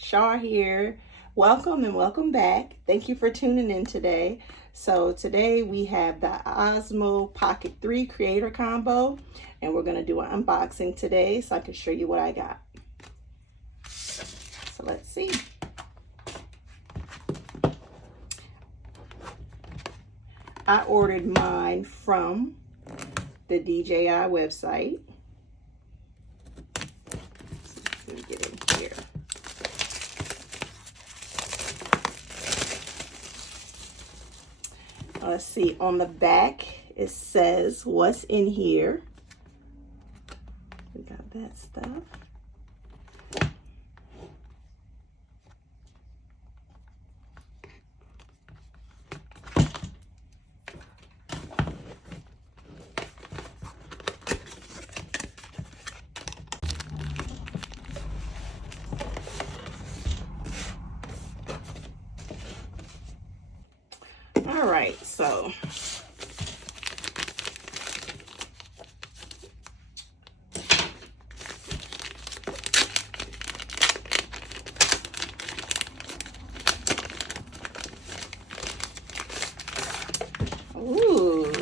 Shar here. Welcome and welcome back. Thank you for tuning in today. So today we have the Osmo Pocket 3 Creator Combo, and we're going to do an unboxing today so I can show you what I got. So let's see. I ordered mine from the DJI website. Let me get in here. Let's see, on the back it says what's in here. We got that stuff. All right, so ooh,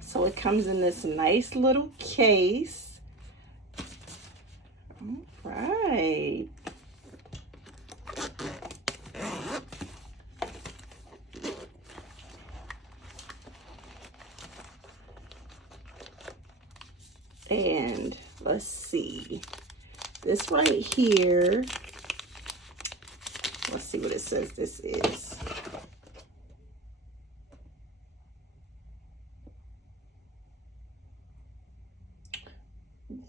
so it comes in this nice little case. All right. And let's see, this right here, let's see what it says this is.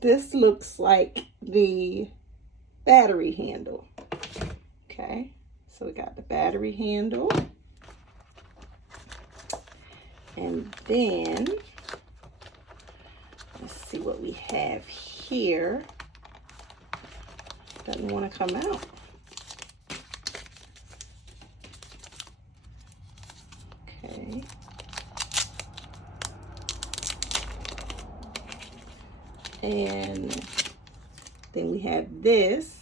This looks like the battery handle. Okay, so we got the battery handle. And then let's see what we have here. Doesn't want to come out. Okay. And then we have this,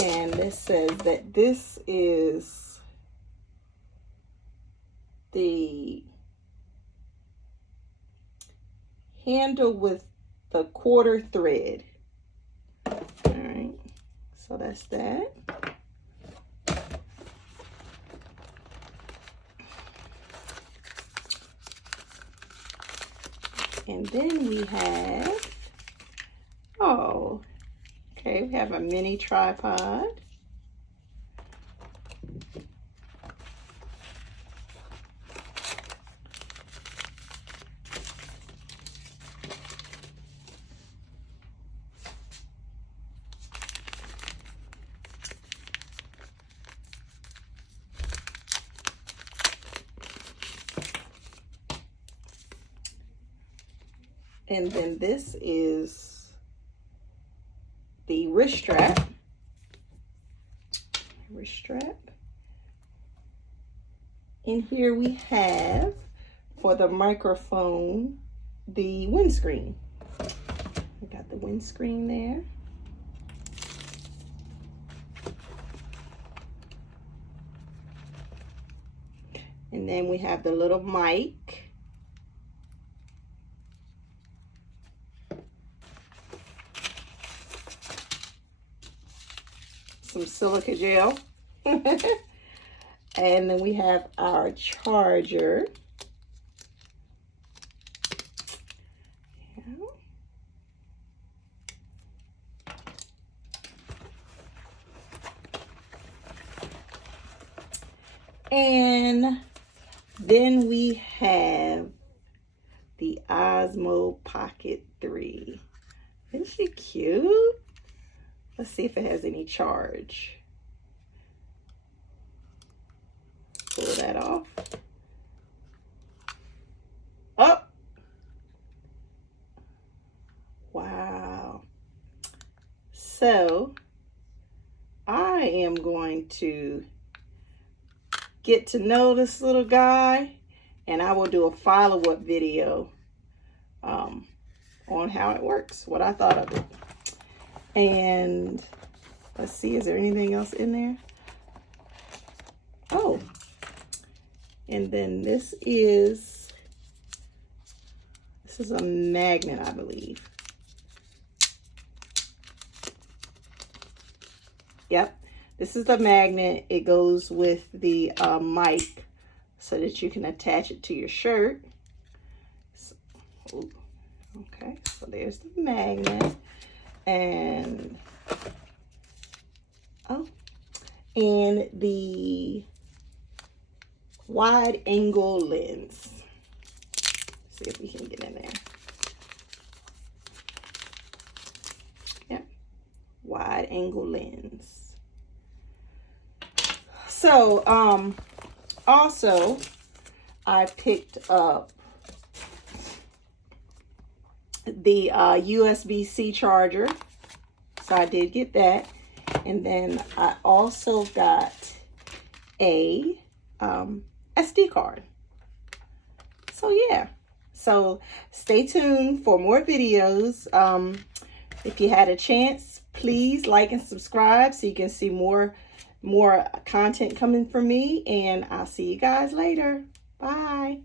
and it says that this is the handle with the quarter thread. All right, so that's that. And then we have, oh, okay, we have a mini tripod. And then this is the wrist strap. In here we have, for the microphone, the windscreen. We got the windscreen there. And then we have the little mic. Some silica gel. And then we have our charger. Yeah. And then we have the Osmo Pocket 3. Isn't she cute? Let's see if it has any charge. Pull that off. Oh! Wow. So, I am going to get to know this little guy, and I will do a follow-up video on how it works, what I thought of it. And Let's see, is there anything else in there? Oh, and then this is a magnet, I believe. Yep, this is the magnet. It goes with the mic so that you can attach it to your shirt. So, okay, so there's the magnet. And oh, and the wide angle lens. See if we can get in there. Yeah, wide angle lens. So also I picked up the USB-C charger, so I did get that. And then I also got a SD card. So yeah, so stay tuned for more videos. If you had a chance, please like and subscribe so you can see more content coming from me, and I'll see you guys later. Bye.